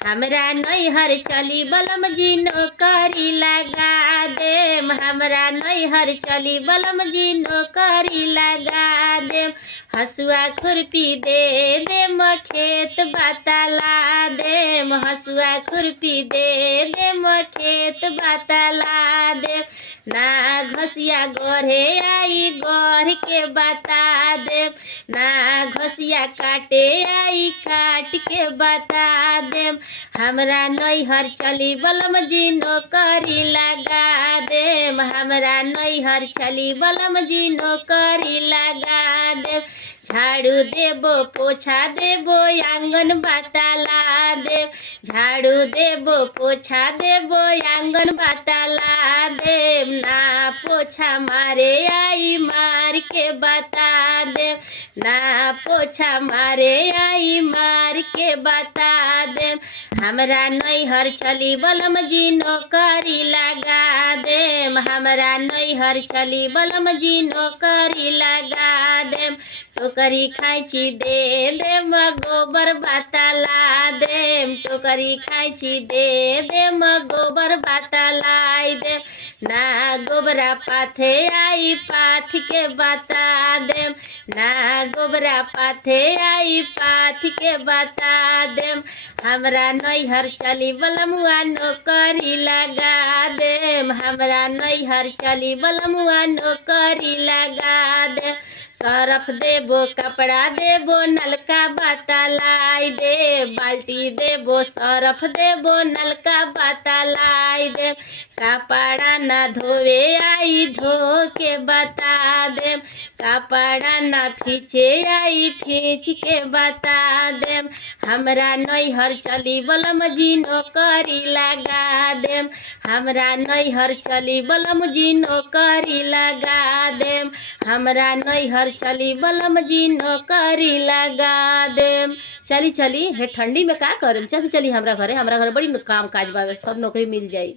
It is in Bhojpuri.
हमरा नैहर चली बलम जी नौकरी लगा देम। हमरा नैहर चली बलम जी नौकरी लगा देम। हसुआ खुरपी दे देम खेत बतला देम। हसुआ खुरपी दे देम खेत बतला देम। ना घसिया गोढ़े आई गोढ़ के बता देम। ना घसिया काटे आई काट के बता देम। हमरा नैहर चली बलम जी नौकरी लगा देम। हमरा नैहर चली बलम जी नौकरी लगा देम। झाड़ू देबो पोछा देबो आंगन बतला देम। झाड़ू देबो पोछा देबो आंगन बतला देम। ना पोछा मारे आई मार के बता देम। ना पोछा मारे आई मार के बता देम। हमरा नैहर चली बलम जी नौकरी लगा देम। हमरा नैहर चली बलम जी नौकरी लगा देम। टोकरी खाइची दे देम गोबर बतला देम। टोकरी खाइची दे देम गोबर बतलाई देम। ना गोबरा पाथे आई पाथ के बता देम। ना गोबरा पाथे आई पाथ के बता देम। हमरा नैहर चली बलमुआ नौकरी लगा देम। हमरा नैहर चली बलमुआ नौकरी लगा देम। सरफ देबो कपड़ा देबो नलका बतलाई दे। बाल्टी देबो सरफ देबो नलका बतलाई दे। कपड़ा ना धोवे आई धो के बता देम। कपड़ा ना खींचे आई खींच के बता देम। हमरा नैहर चली बलम जी नौकरी लगा देम। हमरा नैहर चली बलम जी नौकरी लगा देम। हमरा नैहर चली बलम जी नौकरी लगा देम। चली चली हे ठंडी में का करम, चली चली हमरा घरे बड़ी काम काज बावे, सब नौकरी मिल जाई।